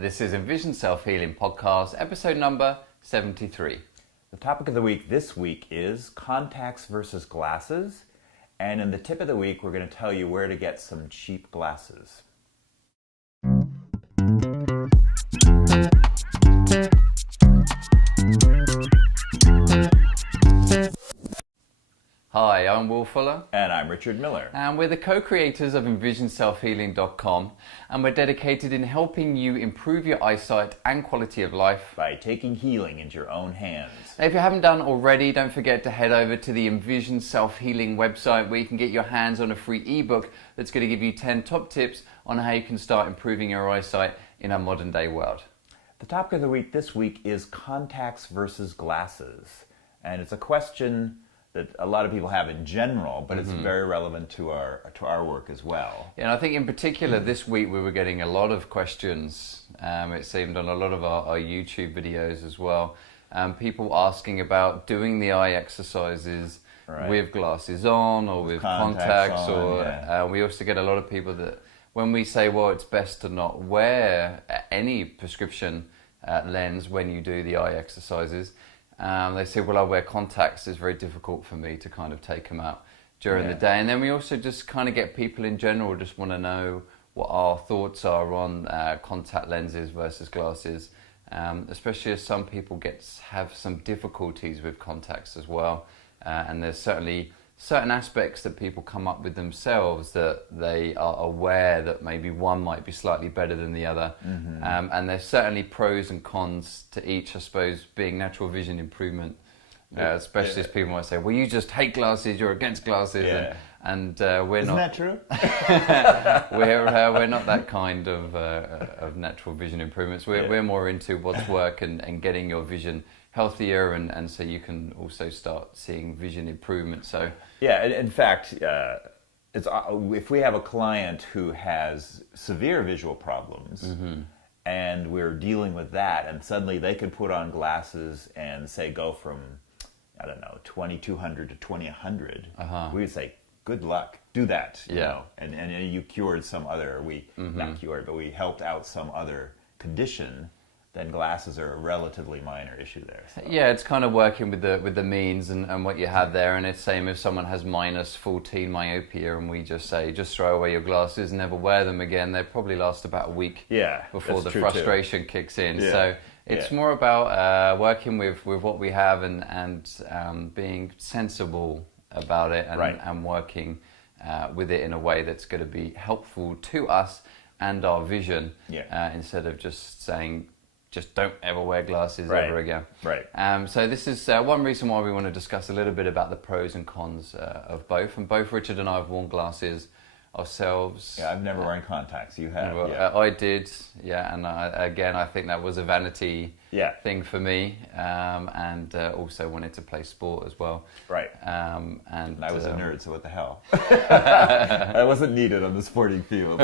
This is Envision Self-Healing Podcast, episode number 73. The topic of the week this week is contacts versus glasses. And in the tip of the week, we're going to tell you where to get some cheap glasses. Hi, I'm Will Fuller. And I'm Richard Miller. And we're the co-creators of EnvisionSelfHealing.com, and we're dedicated in helping you improve your eyesight and quality of life by taking healing into your own hands. Now, if you haven't done already, don't forget to head over to the Envision Self-Healing website where you can get your hands on a free ebook that's going to give you 10 top tips on how you can start improving your eyesight in our modern day world. The topic of the week this week is contacts versus glasses. And it's a question that a lot of people have in general, but it's very relevant to our work as well. Yeah, and I think in particular this week we were getting a lot of questions, it seemed, on a lot of our YouTube videos as well. People asking about doing the eye exercises with glasses on or with contacts on, we also get a lot of people that when we say, well, it's best to not wear any prescription lens when you do the eye exercises, they say, well, I wear contacts. It's very difficult for me to kind of take them out during the day. And then we also just kind of get people in general just want to know what our thoughts are on contact lenses versus glasses, especially as some people have some difficulties with contacts as well. And there's certainly certain aspects that people come up with themselves that they are aware that maybe one might be slightly better than the other. And there's certainly pros and cons to each, I suppose, being natural vision improvement. Especially as people might say, well, you just hate glasses, you're against glasses. And we're Isn't not. that true? We're not that kind of natural vision improvements. We're more into what's work and getting your vision healthier, and so you can also start seeing vision improvement. So in fact, it's if we have a client who has severe visual problems and we're dealing with that, and suddenly they could put on glasses and say go from, I don't know, 2200 to 2100, we would say, good luck, do that. You know? And you cured some other, not cured, but we helped out some other condition. Then glasses are a relatively minor issue there. So. Yeah, it's kind of working with the means and what you have there. And it's same if someone has minus 14 myopia and we just say, just throw away your glasses, never wear them again. They probably last about a week before the frustration kicks in. Yeah. So it's more about working with what we have and being sensible about it and working with it in a way that's going to be helpful to us and our vision instead of just saying, just don't ever wear glasses ever again. So this is one reason why we want to discuss a little bit about the pros and cons of both. And both Richard and I have worn glasses ourselves. Yeah, I've never worn contacts. You have. I did, and I think that was a vanity thing for me, and also wanted to play sport as well. And I was a nerd, so what the hell? I wasn't needed on the sporting field.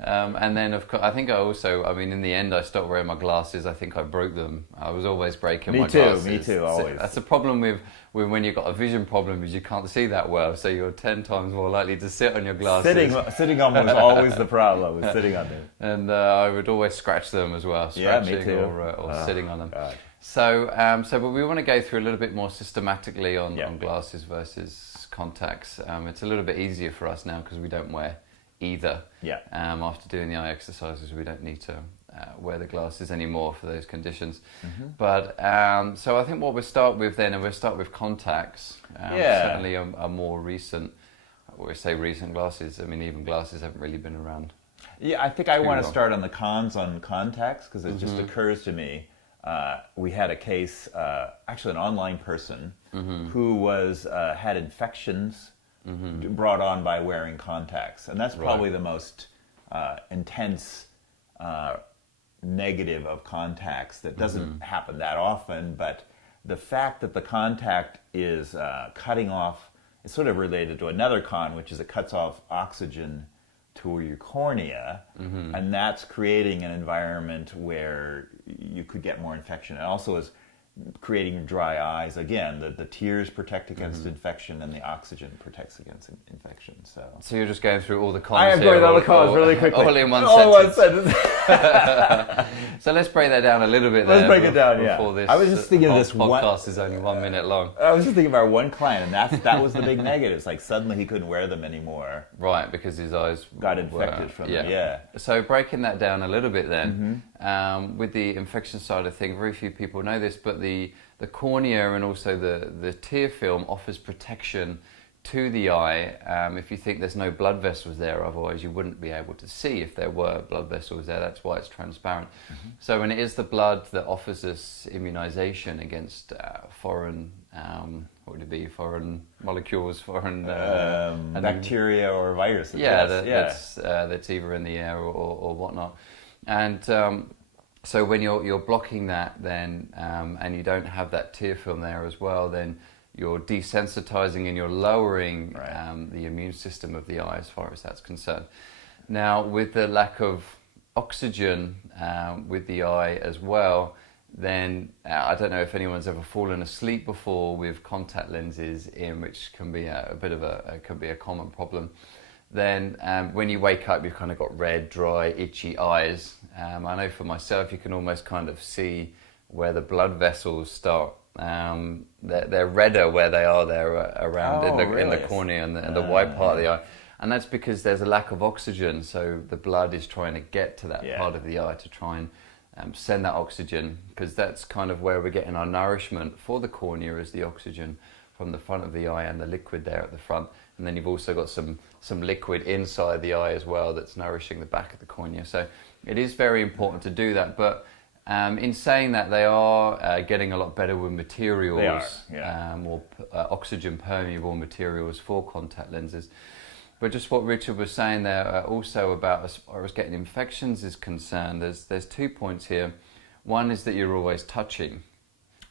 And then, of course, I think in the end, I stopped wearing my glasses. I think I broke them. I was always breaking my glasses. Me too, always. That's the problem with when you've got a vision problem, is you can't see that well, so you're 10 times more likely to sit on your glasses. Sitting on them was always the problem, was sitting on them. And I would always scratch them as well, scratching or sitting on them. God. So but we want to go through a little bit more systematically on glasses versus contacts. It's a little bit easier for us now because we don't wear either. After doing the eye exercises, we don't need to wear the glasses anymore for those conditions. But so I think what we'll start with then, and we'll start with contacts. Certainly a more recent, we say recent glasses. I mean, even glasses haven't really been around. Yeah, I think I want to start on the cons on contacts because it just occurs to me. We had a case, actually an online person, who was had infections brought on by wearing contacts. And that's probably the most intense negative of contacts that doesn't happen that often. But the fact that the contact is cutting off, is sort of related to another con, which is it cuts off oxygen to your cornea, and that's creating an environment where you could get more infection. It also is creating dry eyes. Again, the tears protect against infection, and the oxygen protects against infection. So you're just going through all the cons. I am going through all the cons really quickly. All in one sentence. So let's break that down a little bit. Let's break it down. Yeah. This, I was just thinking of this podcast is only 1 minute long. I was just thinking about one client, and that was the big negative. It's like suddenly he couldn't wear them anymore. Right, because his eyes got infected from them. Yeah. So breaking that down a little bit then, with the infection side of things, very few people know this, but the cornea and also the tear film offers protection to the eye. If you think there's no blood vessels there, otherwise you wouldn't be able to see if there were blood vessels there. That's why it's transparent. So when it is the blood that offers us immunization against foreign, what would it be, foreign molecules, foreign bacteria or viruses. Yeah, that's either in the air or whatnot. And so when you're blocking that, then and you don't have that tear film there as well, then you're desensitizing and you're lowering the immune system of the eye as far as that's concerned. Now, with the lack of oxygen with the eye as well, then I don't know if anyone's ever fallen asleep before with contact lenses in, which can be a bit of a common problem. Then when you wake up, you've kind of got red, dry, itchy eyes. I know for myself, you can almost kind of see where the blood vessels start. They're redder where they are there around in the cornea and the white part of the eye. And that's because there's a lack of oxygen. So the blood is trying to get to that part of the eye to try and send that oxygen, because that's kind of where we're getting our nourishment for the cornea, is the oxygen from the front of the eye and the liquid there at the front. And then you've also got some liquid inside the eye as well that's nourishing the back of the cornea. So it is very important to do that. But in saying that, they are getting a lot better with materials, more oxygen permeable materials for contact lenses. But just what Richard was saying there also about as far as getting infections is concerned, there's 2 points here. One is that you're always touching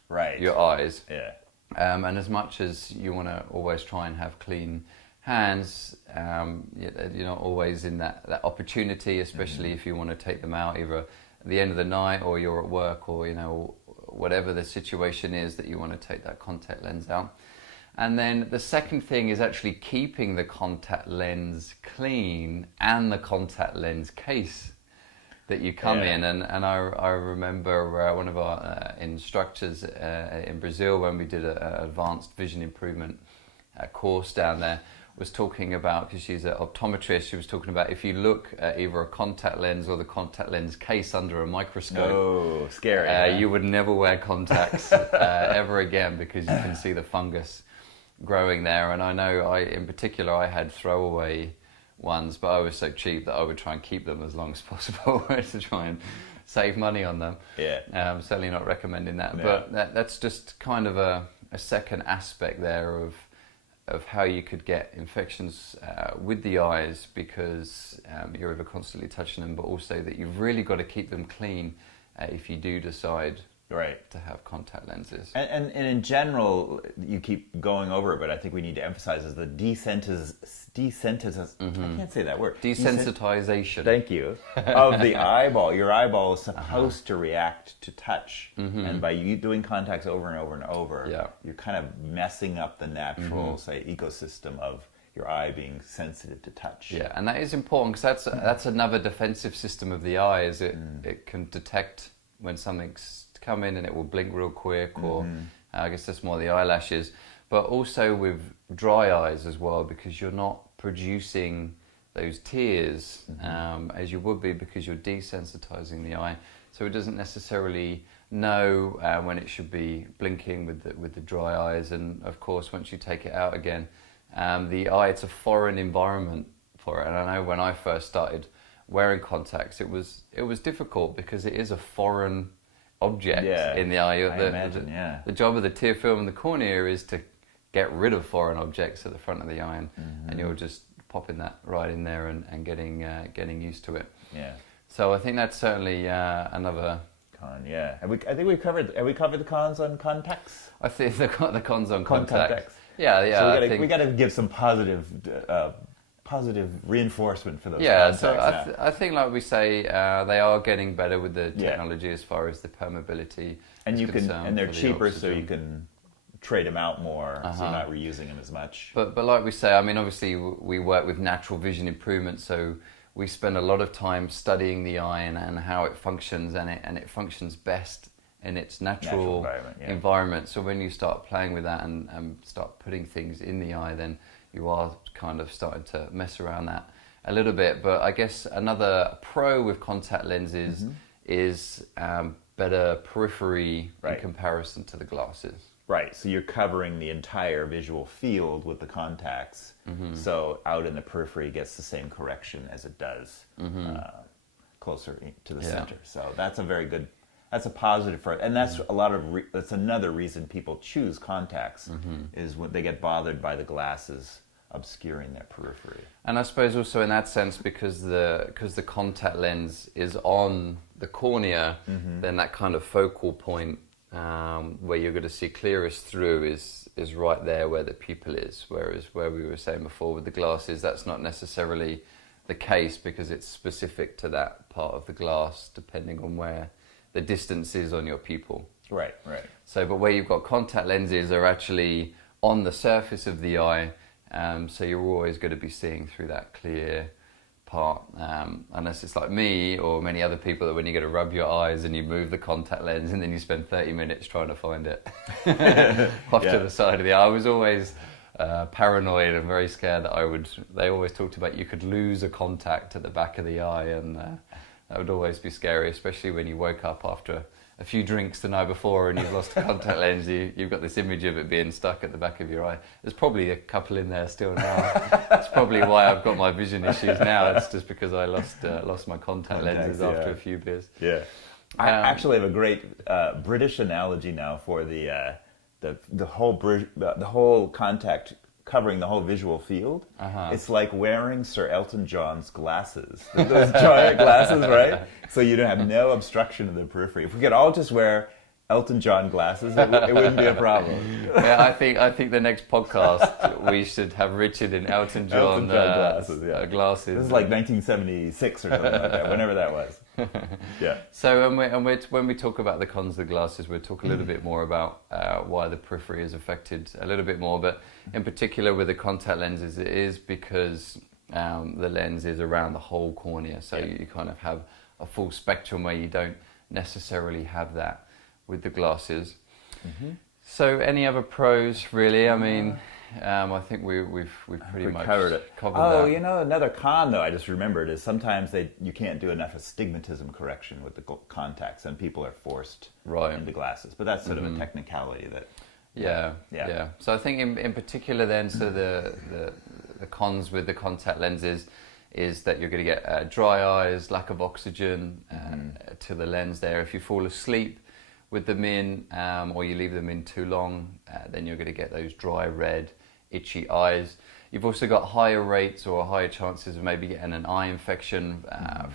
your eyes. Yeah. And as much as you want to always try and have clean hands, you're not always in that opportunity, especially if you want to take them out either at the end of the night or you're at work, or whatever the situation is that you want to take that contact lens out. And then the second thing is actually keeping the contact lens clean and the contact lens case that you come in. And I remember one of our instructors in Brazil, when we did an advanced vision improvement course down there, was talking about, because she's an optometrist, she was talking about if you look at either a contact lens or the contact lens case under a microscope, scary. You would never wear contacts ever again, because you can see the fungus growing there. And I know in particular I had throwaway ones, but I was so cheap that I would try and keep them as long as possible to try and save money on them. I'm certainly not recommending that, but that's just kind of a second aspect there of how you could get infections with the eyes, because you're either constantly touching them, but also that you've really got to keep them clean if you do decide to have contact lenses. And in general, you keep going over it, but I think we need to emphasize is the I can't say that word. Desensitization. Thank you. Of the eyeball. Your eyeball is supposed to react to touch. And by you doing contacts over and over and over, you're kind of messing up the natural, say, ecosystem of your eye being sensitive to touch. Yeah, and that is important, because that's another defensive system of the eye, is it can detect when something's come in and it will blink real quick, or I guess that's more the eyelashes, but also with dry eyes as well, because you're not producing those tears as you would be, because you're desensitizing the eye, so it doesn't necessarily know when it should be blinking with the dry eyes. And of course, once you take it out again, the eye, it's a foreign environment for it. And I know when I first started wearing contacts, it was difficult, because it is a foreign object in the eye. I imagine, the job of the tear film in the cornea is to get rid of foreign objects at the front of the eye, and you're just popping that right in there and getting used to it. Yeah. So I think that's certainly another con. Yeah. Have we covered the cons on contacts? I think the cons on contacts. So we got to give some positive positive reinforcement for those Yeah, contacts so now. I think, like we say, they are getting better with the technology as far as the permeability and is you can, concerned and they're for the cheaper, so oxygen. you can trade them out more, so you're not reusing them as much. But like we say, I mean, obviously we work with natural vision improvement, so we spend a lot of time studying the eye and how it functions, and it functions best in its natural environment. So when you start playing with that and start putting things in the eye, then you are kind of starting to mess around that a little bit. But I guess another pro with contact lenses is better periphery in comparison to the glasses. Right, so you're covering the entire visual field with the contacts, so out in the periphery it gets the same correction as it does closer to the center. So that's a very good, that's a positive for it, and that's a lot of that's another reason people choose contacts is when they get bothered by the glasses obscuring their periphery. And I suppose also in that sense, because the contact lens is on the cornea, then that kind of focal point where you're going to see clearest through is right there where the pupil is, whereas where we were saying before with the glasses, that's not necessarily the case because it's specific to that part of the glass depending on where the distance is on your pupil. Right, right. So, but where you've got contact lenses are actually on the surface of the eye, so you're always going to be seeing through that clear part, unless it's like me or many other people that when you go to rub your eyes and you move the contact lens and then you spend 30 minutes trying to find it off to the side of the eye. I was always paranoid and very scared that they always talked about you could lose a contact at the back of the eye, and that would always be scary, especially when you woke up after a few drinks the night before and you've lost a contact lens. You've got this image of it being stuck at the back of your eye. There's probably a couple in there still now. That's probably why I've got my vision issues now. It's just because I lost my contact lenses after a few beers. Yeah, I actually have a great British analogy now for the whole contact covering the whole visual field. It's like wearing Sir Elton John's glasses. Those giant glasses, right? So you don't have no obstruction of the periphery. If we could all just wear Elton John glasses, it wouldn't be a problem. Yeah, I think the next podcast we should have Richard in Elton John glasses. This is like 1976 or something like that, whenever that was. Yeah. So when we talk about the cons of the glasses, we'll talk a little bit more about why the periphery is affected a little bit more. But in particular with the contact lenses, it is because the lens is around the whole cornea. So you kind of have a full spectrum where you don't necessarily have that with the glasses. So any other pros really? I mean, I think we've pretty much covered that. Oh, you know, another con though I just remembered is sometimes you can't do enough astigmatism correction with the contacts, and people are forced into glasses. But that's sort of a technicality that. Yeah. So I think in particular then, so the cons with the contact lenses is that you're going to get dry eyes, lack of oxygen to the lens there. If you fall asleep with them in, or you leave them in too long, then you're going to get those dry, red, itchy eyes. You've also got higher rates or higher chances of maybe getting an eye infection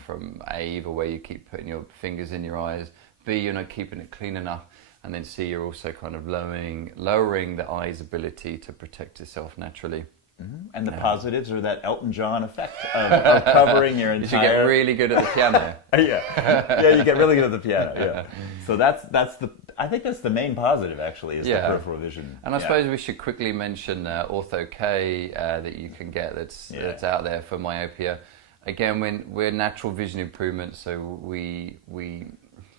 from A, either way you keep putting your fingers in your eyes, B, you're not keeping it clean enough, and then C, you're also kind of lowering the eye's ability to protect itself naturally. And the positives are that Elton John effect of covering your entire... You should get really good at the piano. Yeah, you get really good at the piano, yeah. So I think that's the main positive, actually, is the peripheral vision. And I suppose we should quickly mention Ortho K that you can get that's out there for myopia. Again, we're natural vision improvement, so we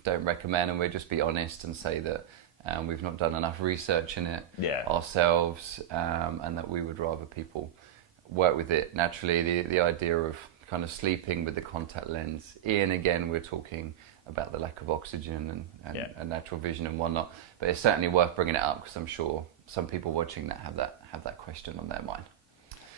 don't recommend, and we'll just be honest and say that we've not done enough research in it ourselves, and that we would rather people work with it naturally. The idea of kind of sleeping with the contact lens in, again, we're talking about the lack of oxygen and natural vision and whatnot, but it's certainly worth bringing it up because I'm sure some people watching that have that question on their mind.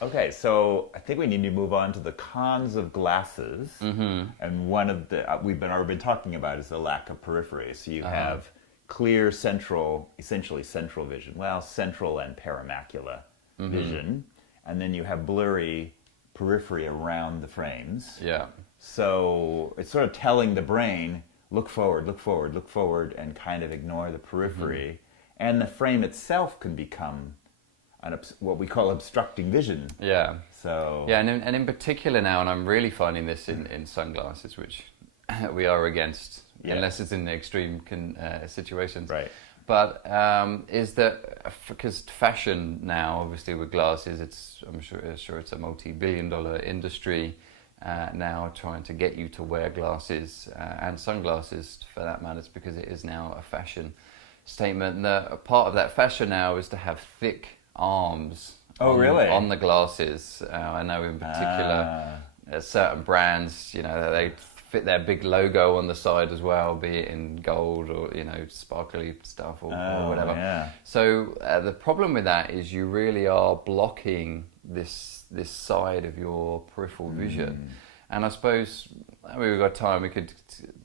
Okay, so I think we need to move on to the cons of glasses, and one of the we've been talking about is the lack of periphery. So you have clear essentially central vision. Well, central and paramacula vision, and then you have blurry periphery around the frames. Yeah. So it's sort of telling the brain, look forward, look forward, look forward, and kind of ignore the periphery. And the frame itself can become what we call obstructing vision. Yeah. So yeah, and in particular now, and I'm really finding this in sunglasses, which we are against, unless it's in extreme situations. Right. But is that because fashion now, obviously with glasses, I'm sure it's a multi-billion-dollar industry now, trying to get you to wear glasses and sunglasses for that matter, because it is now a fashion statement. And a part of that fashion now is to have thick arms. On the glasses. I know in particular certain brands, they fit their big logo on the side as well, be it in gold or sparkly stuff or whatever. Yeah. So the problem with that is you really are blocking this side of your peripheral vision. And I suppose we've got time, we could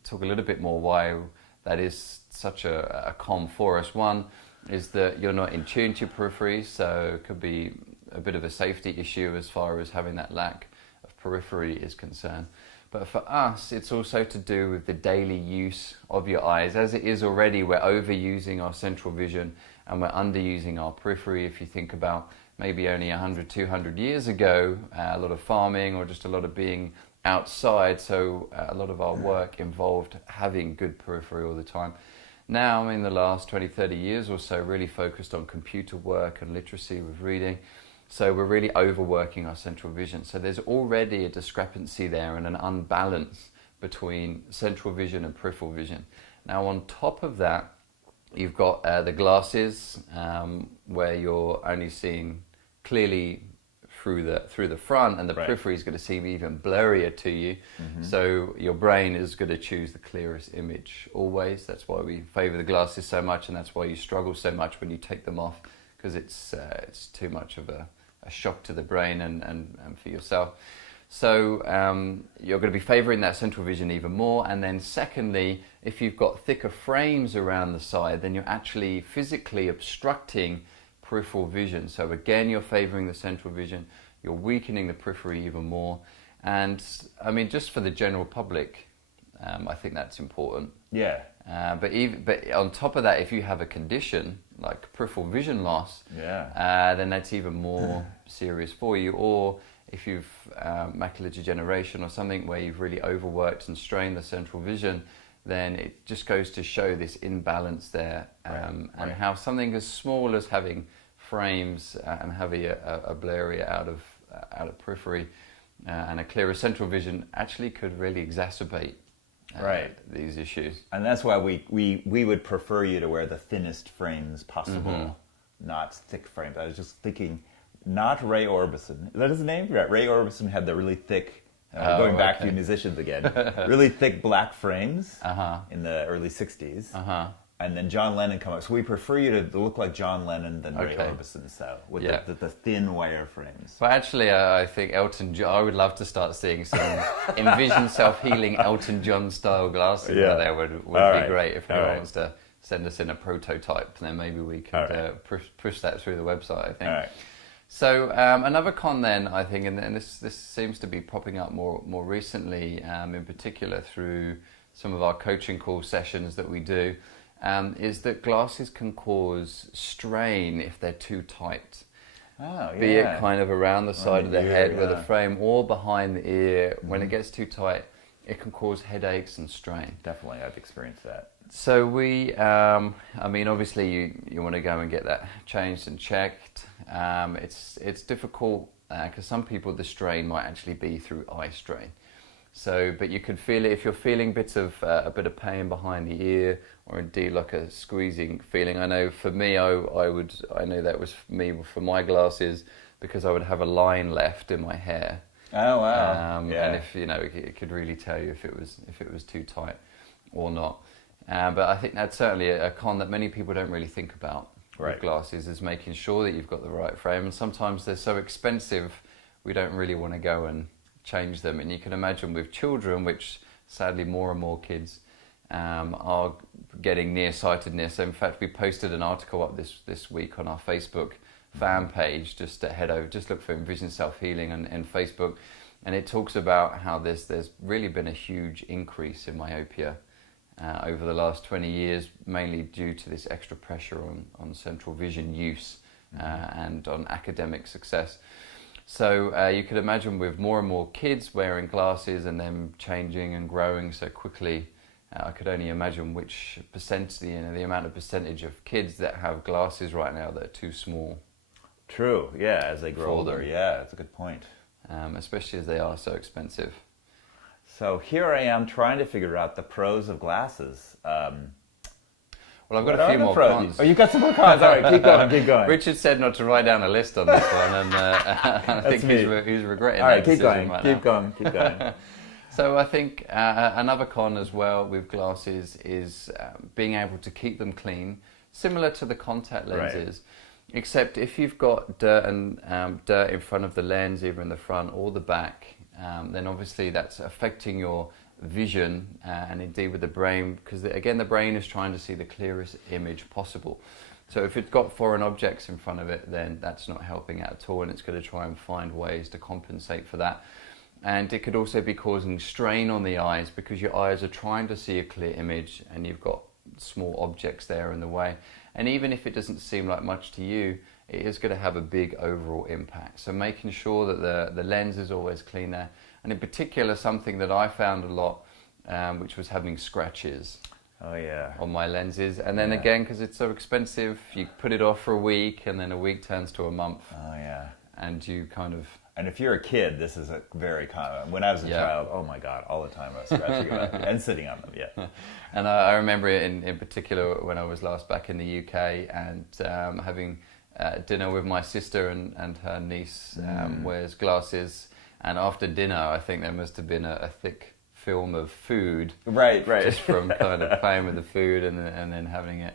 talk a little bit more why that is such a con for us. One is that you're not in tune to your periphery, so it could be a bit of a safety issue as far as having that lack of periphery is concerned. But for us, it's also to do with the daily use of your eyes. As it is already, we're overusing our central vision and we're underusing our periphery. If you think about maybe only 100, 200 years ago, a lot of farming or just a lot of being outside, so a lot of our work involved having good periphery all the time. Now, in the last 20, 30 years or so, really focused on computer work and literacy with reading. So we're really overworking our central vision. So there's already a discrepancy there and an unbalance between central vision and peripheral vision. Now, on top of that, you've got the glasses, where you're only seeing clearly through the front, and the periphery is going to seem even blurrier to you. So your brain is going to choose the clearest image always. That's why we favor the glasses so much, and that's why you struggle so much when you take them off, because it's too much of a shock to the brain and for yourself. So you're going to be favoring that central vision even more. And then secondly, if you've got thicker frames around the side, then you're actually physically obstructing peripheral vision. So again, you're favoring the central vision, you're weakening the periphery even more. And I mean, just for the general public, I think that's important. Yeah. But on top of that, if you have a condition like peripheral vision loss, then that's even more serious for you. Or if you've macular degeneration or something where you've really overworked and strained the central vision, then it just goes to show this imbalance there, and how something as small as having frames and having a blur area out of periphery and a clearer central vision actually could really exacerbate these issues. And that's why we would prefer you to wear the thinnest frames possible, not thick frames. I was just thinking, not Ray Orbison. Is that his name? Ray Orbison had the really thick, going back to musicians again, really thick black frames in the early 60s. And then John Lennon come up. So we prefer you to look like John Lennon than Ray Orbison, so with the thin wire frames. Well, actually, I think Elton John, I would love to start seeing some Envision self-healing Elton John style glasses there would be great. If anyone wants to send us in a prototype, then maybe we could push that through the website, I think. So another con then, I think, and this seems to be popping up more recently, in particular through some of our coaching call sessions that we do, is that glasses can cause strain if they're too tight. Be it kind of around the side of the head where the frame, or behind the ear. When it gets too tight, it can cause headaches and strain. Definitely, I've experienced that. So we, I mean, obviously you want to go and get that changed and checked. It's difficult because some people the strain might actually be through eye strain. So, but you could feel it if you're feeling bits of a bit of pain behind the ear, or indeed like a squeezing feeling. I know for me, I know that was for me for my glasses, because I would have a line left in my hair. Oh wow! And if it could really tell you if it was too tight or not. But I think that's certainly a con that many people don't really think about with glasses, is making sure that you've got the right frame. And sometimes they're so expensive, we don't really want to go and change them. And you can imagine with children, which sadly more and more kids are getting nearsightedness. So in fact, we posted an article up this week on our Facebook fan page. Just look for Envision Self-Healing and Facebook, and it talks about how there's really been a huge increase in myopia over the last 20 years, mainly due to this extra pressure on central vision use and on academic success. So you could imagine with more and more kids wearing glasses and them changing and growing so quickly, I could only imagine which the amount of percentage of kids that have glasses right now that are too small. True, yeah, as they grow older. Yeah, that's a good point. Especially as they are so expensive. So here I am trying to figure out the pros of glasses. Well, I've got a few more cons. Oh, you've got some more cons. All right, keep going, keep going. Richard said not to write down a list on this one, and I think he's regretting that decision right now. Keep going. So I think another con as well with glasses is being able to keep them clean, similar to the contact lenses, except if you've got dirt in front of the lens, either in the front or the back, then obviously that's affecting your vision and indeed with the brain, because again the brain is trying to see the clearest image possible. So if it's got foreign objects in front of it, then that's not helping out at all, and it's going to try and find ways to compensate for that. And it could also be causing strain on the eyes because your eyes are trying to see a clear image and you've got small objects there in the way. And even if it doesn't seem like much to you, it is going to have a big overall impact. So making sure that the lens is always clean there. And in particular, something that I found a lot, which was having scratches on my lenses. And then again, because it's so expensive, you put it off for a week and then a week turns to a month. And you kind of... And if you're a kid, this is a very common. When I was a child, oh my God, all the time I was scratching them and sitting on them, And I remember in particular when I was last back in the UK and having dinner with my sister and her niece wears glasses. And after dinner, I think there must have been a thick film of food. Right. Just from kind of playing with the food and then having it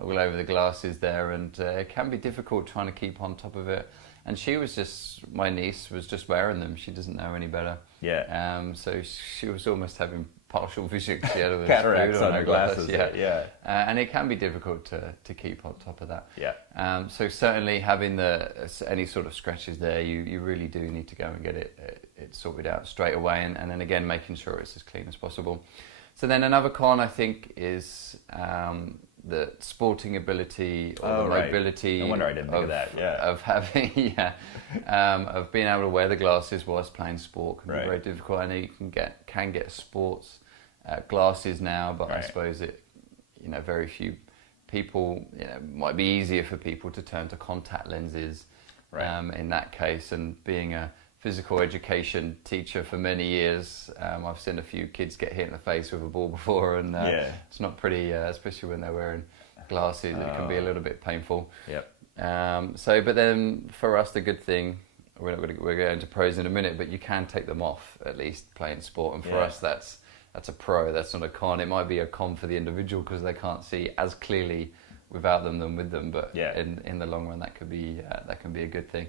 all over the glasses there. And it can be difficult trying to keep on top of it. And my niece was just wearing them. She doesn't know any better. So she was almost having partial vision. She had all this cataracts food on her glasses. And it can be difficult to keep on top of that. So certainly having any sort of scratches there, you really do need to go and get it sorted out straight away. And then again, making sure it's as clean as possible. So then another con, I think, is the sporting ability or the mobility. No wonder I didn't think of that. Of having, of being able to wear the glasses whilst playing sport can be very difficult. I know you can get sports glasses now, but I suppose very few people. It might be easier for people to turn to contact lenses in that case. And being a physical education teacher for many years, I've seen a few kids get hit in the face with a ball before, and it's not pretty, especially when they're wearing glasses. It can be a little bit painful. But then for us, the good thing, we're going into pros in a minute, but you can take them off at least playing sport, and for us that's a pro. That's not a con. It might be a con for the individual because they can't see as clearly without them than with them, but in the long run that can be a good thing.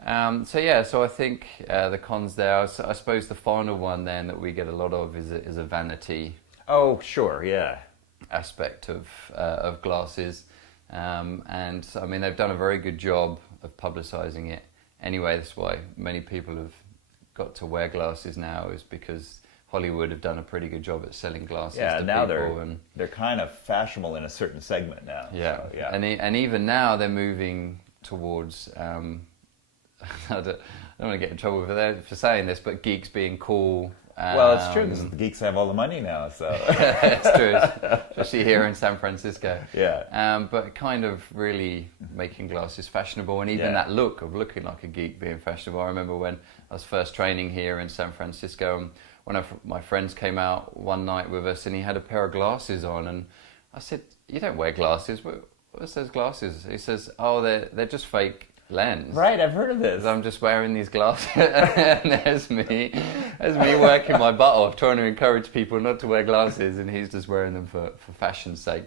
So I think the cons there. I suppose the final one then that we get a lot of is a vanity. Oh, sure, aspect of glasses, and I mean they've done a very good job of publicising it. Anyway, that's why many people have got to wear glasses now, is because Hollywood have done a pretty good job at selling glasses to now people. They're kind of fashionable in a certain segment now. And even now they're moving towards. I don't want to get in trouble for saying this, but geeks being cool. Well, it's true because the geeks have all the money now, so it's true, especially here in San Francisco. But kind of really making glasses fashionable, and even that look of looking like a geek being fashionable. I remember when I was first training here in San Francisco, and one of my friends came out one night with us, and he had a pair of glasses on, and I said, "You don't wear glasses. What's those glasses?" He says, "Oh, they're just fake lens." Right, I've heard of this. I'm just wearing these glasses, and there's me working my butt off trying to encourage people not to wear glasses, and he's just wearing them for fashion's sake.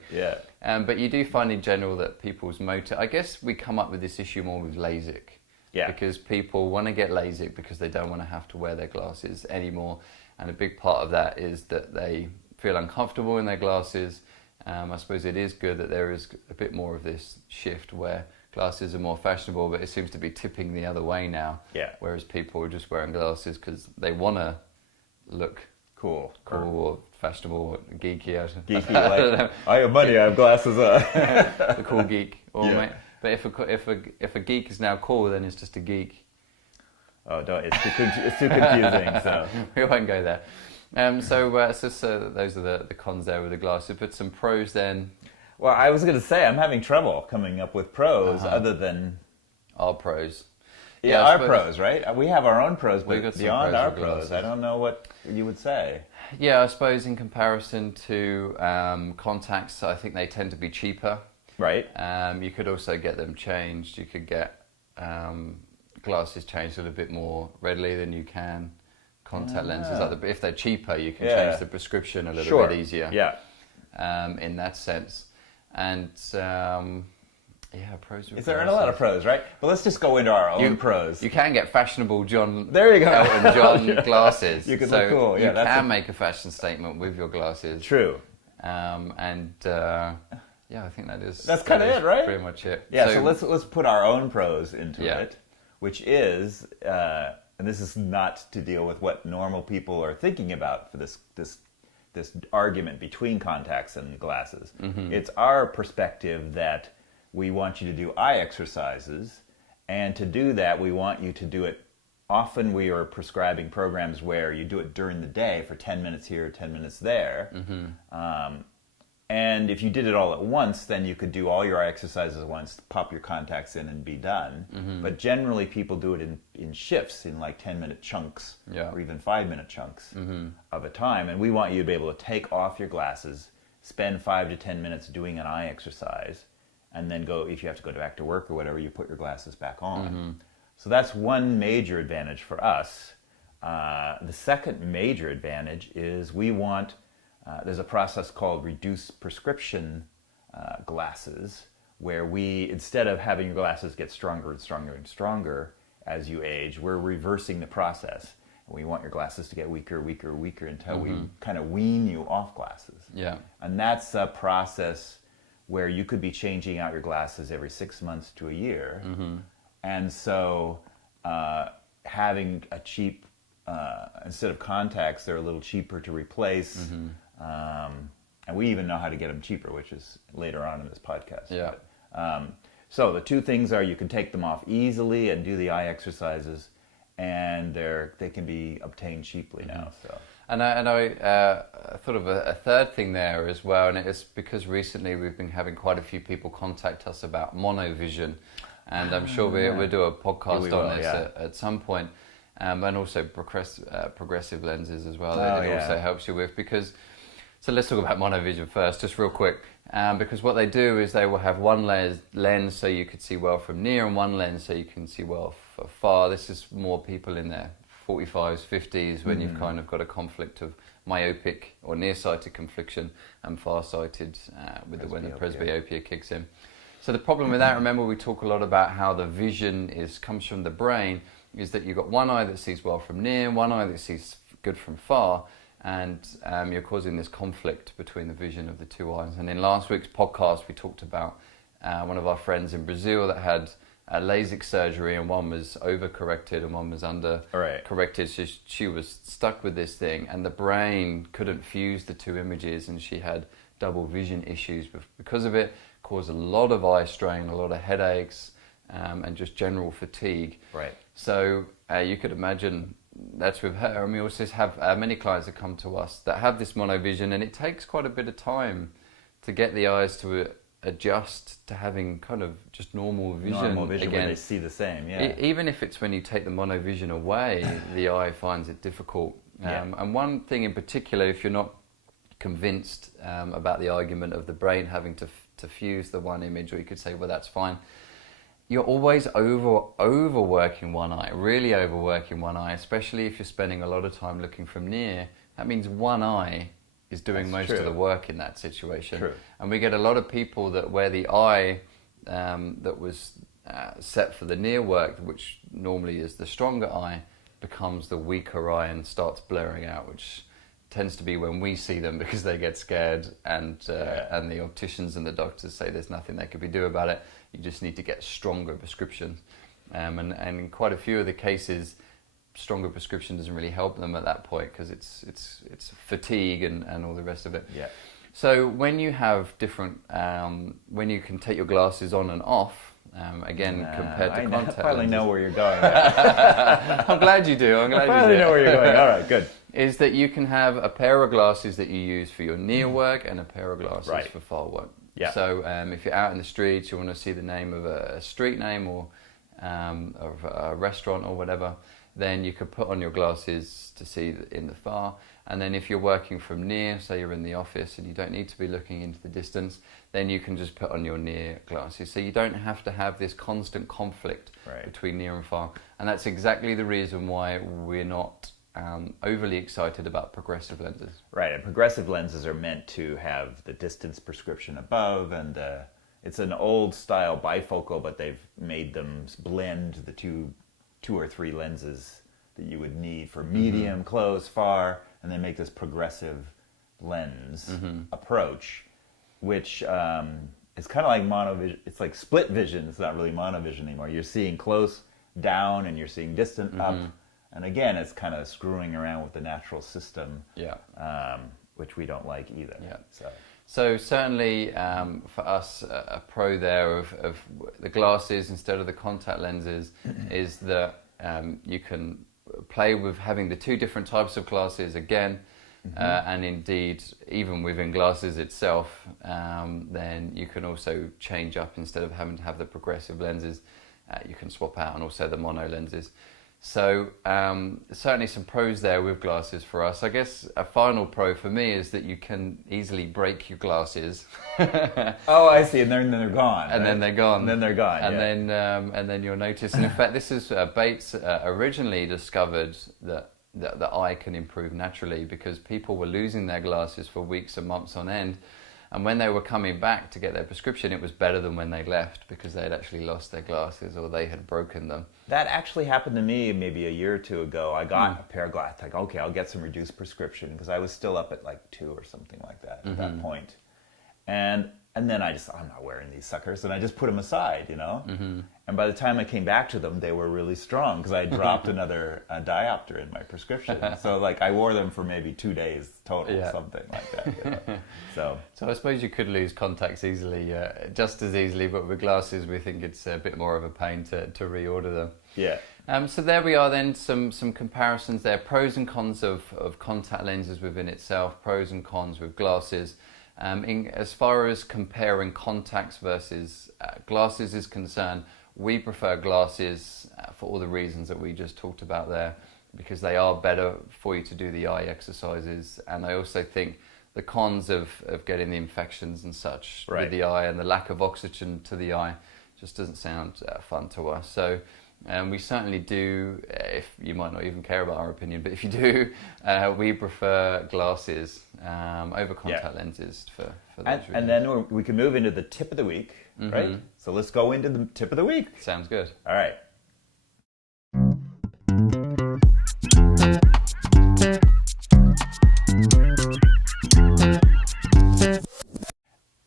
But you do find in general that people's motive. I guess we come up with this issue more with LASIK. Because people want to get LASIK because they don't want to have to wear their glasses anymore, and a big part of that is that they feel uncomfortable in their glasses. I suppose it is good that there is a bit more of this shift where glasses are more fashionable, but it seems to be tipping the other way now. Whereas people are just wearing glasses because they want to look cool or fashionable or geeky. I don't know. I have money, I have glasses on. The cool geek. Or But if a geek is now cool, then it's just a geek. Oh, don't, it's too confusing. So we won't go there. So those are the cons there with the glasses. But some pros then. Well, I was going to say I'm having trouble coming up with pros other than our pros. Yeah, our pros, right? We have our own pros, but beyond our pros, I don't know what you would say. Yeah, I suppose in comparison to contacts, I think they tend to be cheaper. Right. You could also get them changed. You could get glasses changed a little bit more readily than you can contact lenses. If they're cheaper, you can change the prescription a little bit easier. Yeah. In that sense. And pros. Is there a lot of pros, right? But let's just go into our own pros. You can get fashionable John. There you go. Elton John glasses. You can look cool. Yeah, you can make a fashion statement with your glasses. True. I think that's kind of it, right? Pretty much it. Yeah. So let's put our own pros into it, which is, and this is not to deal with what normal people are thinking about for this argument between contacts and glasses. Mm-hmm. It's our perspective that we want you to do eye exercises, and to do that, we want you to do it. Often we are prescribing programs where you do it during the day for 10 minutes here, 10 minutes there. Mm-hmm. And if you did it all at once, then you could do all your eye exercises at once, pop your contacts in and be done. Mm-hmm. But generally people do it in shifts, in like 10-minute chunks, or even 5-minute chunks of a time. And we want you to be able to take off your glasses, spend 5 to 10 minutes doing an eye exercise, and then go, if you have to go back to work or whatever, you put your glasses back on. Mm-hmm. So that's one major advantage for us. The second major advantage is we want, there's a process called reduced prescription glasses, where we, instead of having your glasses get stronger and stronger and stronger as you age, we're reversing the process. And we want your glasses to get weaker, weaker, weaker until we kind of wean you off glasses. Yeah. And that's a process where you could be changing out your glasses every 6 months to a year. Mm-hmm. And so having a cheap, instead of contacts, they're a little cheaper to replace. Mm-hmm. And we even know how to get them cheaper, which is later on in this podcast. Yeah. But, so the two things are you can take them off easily and do the eye exercises, and they can be obtained cheaply now. So. And I thought of a third thing there as well, and it's because recently we've been having quite a few people contact us about Monovision, and I'm sure we'll do a podcast on this at some point, and also progressive lenses as well. That it also helps you with, because. So let's talk about Monovision first, just real quick, because what they do is they will have one lens so you could see well from near, and one lens so you can see well from far. This is more people in their 45s, 50s, when you've kind of got a conflict of myopic or nearsighted confliction and farsighted when the presbyopia kicks in. So the problem with that, remember we talk a lot about how the vision comes from the brain, is that you've got one eye that sees well from near, one eye that sees good from far, and you're causing this conflict between the vision of the two eyes. And in last week's podcast, we talked about one of our friends in Brazil that had LASIK surgery, and one was overcorrected and one was under-corrected. So she was stuck with this thing, and the brain couldn't fuse the two images, and she had double vision issues because of it. Caused a lot of eye strain, a lot of headaches, and just general fatigue. Right. So you could imagine that's with her. And we also have many clients that come to us that have this monovision, and it takes quite a bit of time to get the eyes to adjust to having kind of just normal vision again. Where they see the same, even if it's when you take the monovision away, the eye finds it difficult. And one thing in particular, if you're not convinced about the argument of the brain having to fuse the one image, or you could say, well, that's fine. You're always overworking one eye, really overworking one eye, especially if you're spending a lot of time looking from near. That means one eye is doing most of the work in that situation. True. And we get a lot of people that where the eye that was set for the near work, which normally is the stronger eye, becomes the weaker eye and starts blurring out, which tends to be when we see them because they get scared, and the opticians and the doctors say there's nothing they could do about it. You just need to get stronger prescriptions. And in quite a few of the cases, stronger prescription doesn't really help them at that point, because it's fatigue and all the rest of it. So when you have different, when you can take your glasses on and off, Again, compared to contact I finally lenses. know where you're going. I'm glad you do. I finally know where you're going. All right, good. Is that you can have a pair of glasses that you use for your near work and a pair of glasses for far work. Yeah. So if you're out in the streets, you want to see the name of a street name or of a restaurant or whatever, then you could put on your glasses to see in the far. And then if you're working from near, say you're in the office and you don't need to be looking into the distance, then you can just put on your near glasses. So you don't have to have this constant conflict between near and far. And that's exactly the reason why we're not overly excited about progressive lenses. Right, and progressive lenses are meant to have the distance prescription above, and it's an old style bifocal, but they've made them blend the two or three lenses that you would need for medium, close, far, and then make this progressive lens approach, which is kind of like monovision. It's like split vision. It's not really monovision anymore. You're seeing close down and you're seeing distant up. And again, it's kind of screwing around with the natural system, which we don't like either. Yeah. So certainly for us, a pro there of the glasses instead of the contact lenses is that you can play with having the two different types of glasses again, and indeed even within glasses itself, then you can also change up. Instead of having to have the progressive lenses, you can swap out, and also the mono lenses. So certainly some pros there with glasses for us. I guess a final pro for me is that you can easily break your glasses. Oh, I see, and then they're gone. And then they're gone. And then they're gone. And then you'll notice. And in fact, this is Bates originally discovered that the eye can improve naturally, because people were losing their glasses for weeks and months on end. And when they were coming back to get their prescription, it was better than when they left, because they had actually lost their glasses or they had broken them. That actually happened to me maybe a year or two ago. I got a pair of glasses. Like, okay, I'll get some reduced prescription, because I was still up at like 2 or something like that at that point. And then I'm not wearing these suckers, and I just put them aside, you know? And by the time I came back to them, they were really strong, because I dropped another diopter in my prescription. So like I wore them for maybe 2 days total, something like that. You know? So I suppose you could lose contacts easily, just as easily, but with glasses we think it's a bit more of a pain to reorder them. Yeah. So there we are then, some comparisons there, pros and cons of contact lenses within itself, pros and cons with glasses. As far as comparing contacts versus glasses is concerned, we prefer glasses for all the reasons that we just talked about there, because they are better for you to do the eye exercises. And I also think the cons of getting the infections and such with the eye, and the lack of oxygen to the eye, just doesn't sound fun to us. So we certainly do, if you might not even care about our opinion, but if you do, we prefer glasses over contact lenses for those reasons. And then we can move into the tip of the week, right? So let's go into the tip of the week. Sounds good. All right.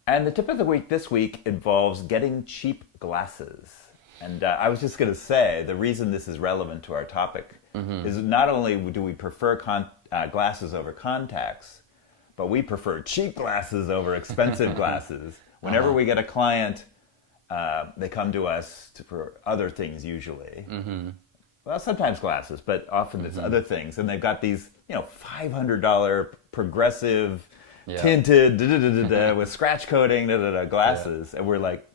And the tip of the week this week involves getting cheap glasses. And I was just going to say, the reason this is relevant to our topic is not only do we prefer glasses over contacts, but we prefer cheap glasses over expensive glasses. Whenever we get a client, they come to us for other things usually. Well, sometimes glasses, but often it's other things. And they've got these, $500 progressive, tinted, with scratch coating, glasses. And we're like,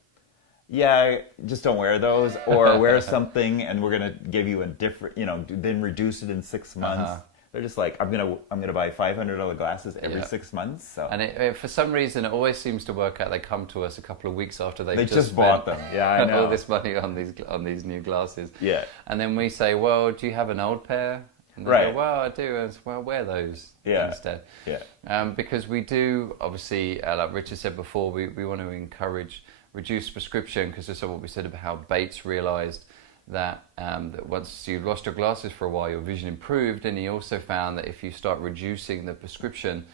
yeah, just don't wear those, or wear something and we're going to give you a different, then reduce it in 6 months. They're just like, I'm gonna buy $500 glasses every 6 months. So. And it, for some reason, it always seems to work out. They come to us a couple of weeks after they just bought them. Yeah, I know. All this money on these new glasses. Yeah. And then we say, well, do you have an old pair? And they go, well, I do. And well, wear those instead. Yeah. Because we do, obviously, like Richard said before, we want to encourage reduced prescription, because that's what we said about how Bates realised that once you lost your glasses for a while, your vision improved, and he also found that if you start reducing the prescription,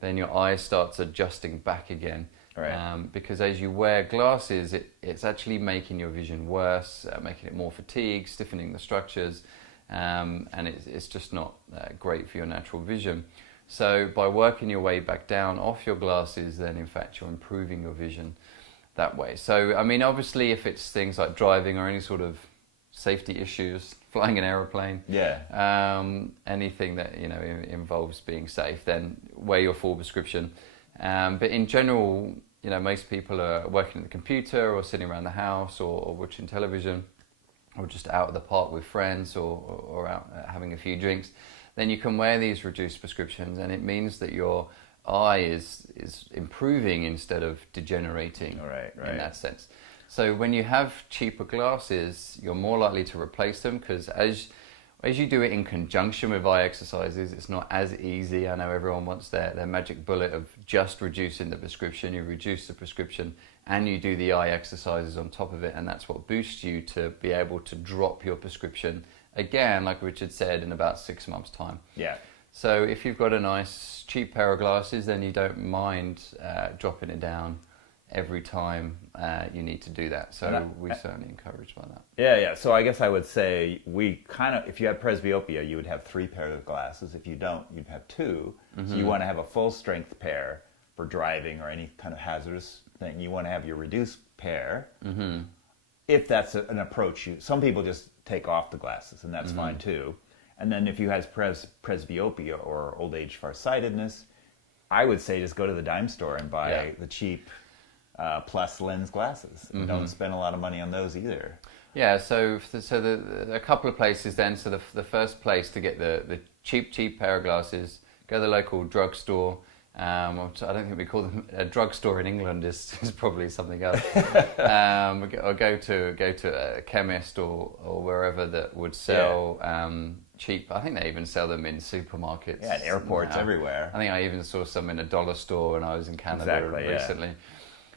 then your eye starts adjusting back again. Right. Because as you wear glasses, it's actually making your vision worse, making it more fatigued, stiffening the structures, and it's just not great for your natural vision. So by working your way back down off your glasses, then in fact you're improving your vision. that way. So, I mean, obviously, if it's things like driving or any sort of safety issues, flying an aeroplane, anything that involves being safe, then wear your full prescription. But in general, most people are working at the computer or sitting around the house or watching television or just out at the park with friends or out having a few drinks. Then you can wear these reduced prescriptions, and it means that your eye is improving instead of degenerating in that sense. So when you have cheaper glasses, you're more likely to replace them, because as you do it in conjunction with eye exercises, it's not as easy. I know everyone wants their magic bullet of just reducing the prescription. You reduce the prescription and you do the eye exercises on top of it, and that's what boosts you to be able to drop your prescription again, like Richard said, in about 6 months' time. Yeah. So if you've got a nice cheap pair of glasses, then you don't mind dropping it down every time you need to do that. So we certainly encourage by that. Yeah. So I guess I would say if you have presbyopia, you would have 3 pairs of glasses. If you don't, you'd have 2. Mm-hmm. So you want to have a full strength pair for driving or any kind of hazardous thing. You want to have your reduced pair. Mm-hmm. If that's an approach, some people just take off the glasses, and that's fine too. And then if you have presbyopia or old age farsightedness, I would say just go to the dime store and buy the cheap plus lens glasses. And don't spend a lot of money on those either. Yeah, so a couple of places then. So the first place to get the cheap pair of glasses, go to the local drugstore. I don't think we call them a drugstore in England. Is probably something else. Or go to a chemist or wherever that would sell cheap. I think they even sell them in supermarkets. Yeah, at airports everywhere. I think I even saw some in a dollar store when I was in Canada recently. Yeah.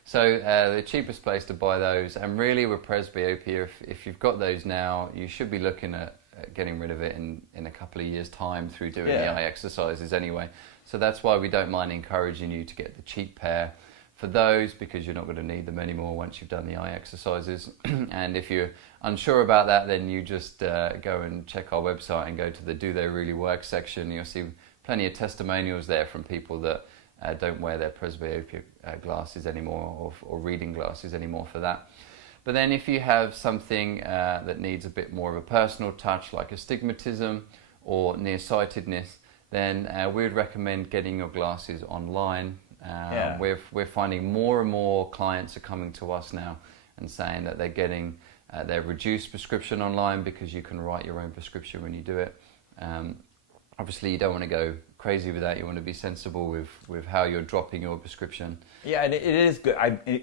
So the cheapest place to buy those, and really with presbyopia, if you've got those now, you should be looking at getting rid of it in a couple of years' time through doing the eye exercises anyway. So that's why we don't mind encouraging you to get the cheap pair for those, because you're not going to need them anymore once you've done the eye exercises. And if you're unsure about that, then you just go and check our website and go to the Do They Really Work section. You'll see plenty of testimonials there from people that don't wear their presbyopia glasses anymore or reading glasses anymore for that. But then if you have something that needs a bit more of a personal touch, like astigmatism or nearsightedness, then we would recommend getting your glasses online. We're finding more and more clients are coming to us now and saying that they're getting their reduced prescription online, because you can write your own prescription when you do it. Obviously, you don't want to go crazy with that. You want to be sensible with how you're dropping your prescription. Yeah, and it is good.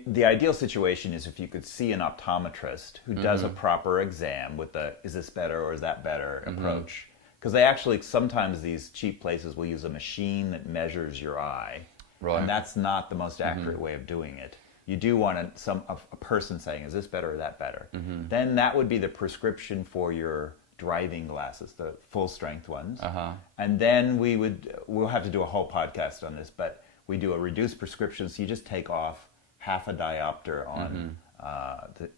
The ideal situation is if you could see an optometrist who does a proper exam with the "is this better or is that better" approach. Because they actually, sometimes these cheap places will use a machine that measures your eye. Right. And that's not the most accurate way of doing it. You do want a person saying, "is this better or that better?" Then that would be the prescription for your driving glasses, the full strength ones. And then we'll have to do a whole podcast on this, but we do a reduced prescription, so you just take off half a diopter on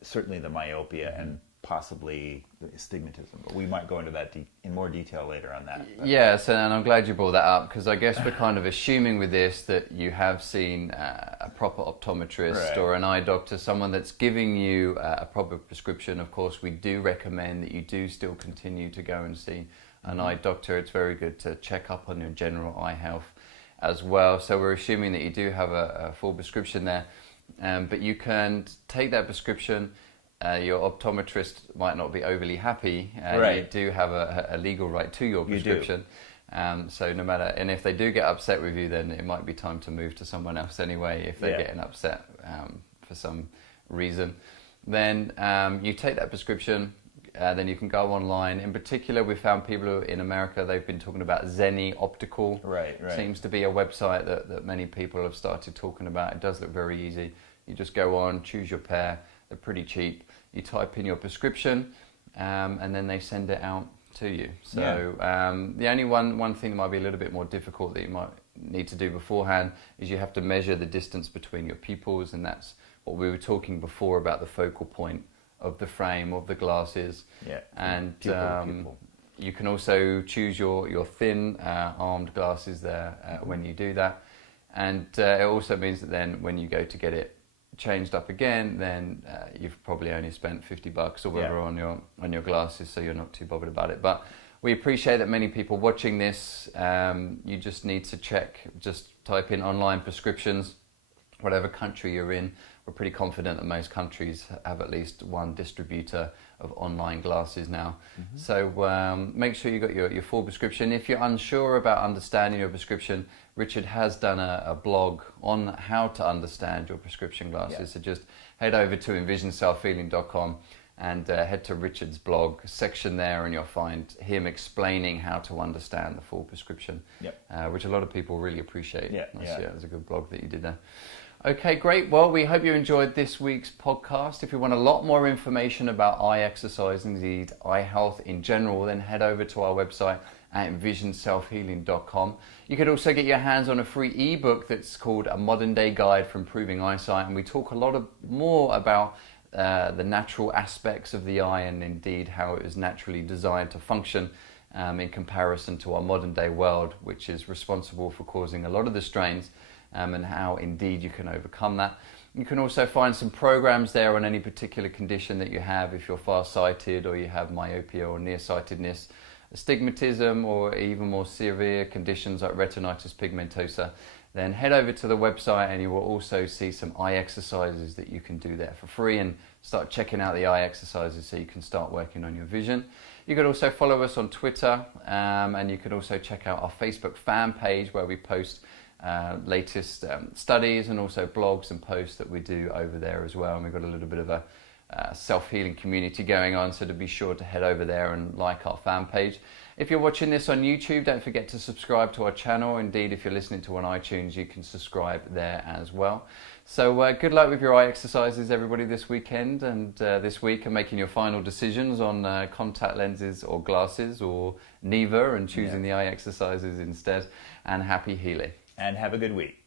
certainly the myopia and possibly the astigmatism. But we might go into that in more detail later on that. Yes, and I'm glad you brought that up, because I guess we're kind of assuming with this that you have seen a proper optometrist or an eye doctor, someone that's giving you a proper prescription. Of course, we do recommend that you do still continue to go and see an eye doctor. It's very good to check up on your general eye health as well. So we're assuming that you do have a full prescription there, but you can take that prescription. Your optometrist might not be overly happy. You do have a legal right to your prescription. So no matter, and if they do get upset with you, then it might be time to move to someone else anyway, if they're getting upset for some reason. Then you take that prescription, then you can go online. In particular, we found people in America, they've been talking about Zenni Optical. Right. Seems to be a website that many people have started talking about. It does look very easy. You just go on, choose your pair. They're pretty cheap. You type in your prescription, and then they send it out to you. So the only one thing that might be a little bit more difficult that you might need to do beforehand is you have to measure the distance between your pupils, and that's what we were talking before about the focal point of the frame of the glasses. Yeah. And you can also choose your thin armed glasses there when you do that. And it also means that then when you go to get it changed up again, then you've probably only spent $50 or whatever on your glasses, so you're not too bothered about it. But we appreciate that many people watching this. You just need to check, just type in online prescriptions, whatever country you're in. We're pretty confident that most countries have at least one distributor of online glasses now. So make sure you got your full prescription. If you're unsure about understanding your prescription, Richard has done a blog on how to understand your prescription glasses. So just head over to envisionselfhealing.com and head to Richard's blog section there, and you'll find him explaining how to understand the full prescription, which a lot of people really appreciate. It's a good blog that you did there. Okay, great. Well, we hope you enjoyed this week's podcast. If you want a lot more information about eye exercise, indeed eye health in general, then head over to our website at envisionselfhealing.com. You could also get your hands on a free ebook that's called A Modern Day Guide for Improving Eyesight, and we talk a lot more about the natural aspects of the eye and indeed how it is naturally designed to function in comparison to our modern day world, which is responsible for causing a lot of the strains, and how indeed you can overcome that. You can also find some programs there on any particular condition that you have, if you're farsighted or you have myopia or nearsightedness, astigmatism, or even more severe conditions like retinitis pigmentosa. Then head over to the website and you will also see some eye exercises that you can do there for free, and start checking out the eye exercises so you can start working on your vision. You could also follow us on Twitter, and you could also check out our Facebook fan page where we post latest studies and also blogs and posts that we do over there as well. And we've got a little bit of a self-healing community going on, so to be sure to head over there and like our fan page. If you're watching this on YouTube, don't forget to subscribe to our channel. Indeed, if you're listening to on iTunes, you can subscribe there as well. So good luck with your eye exercises, everybody, this weekend and this week, and making your final decisions on contact lenses or glasses or neither, and choosing the eye exercises instead. And happy healing. And have a good week.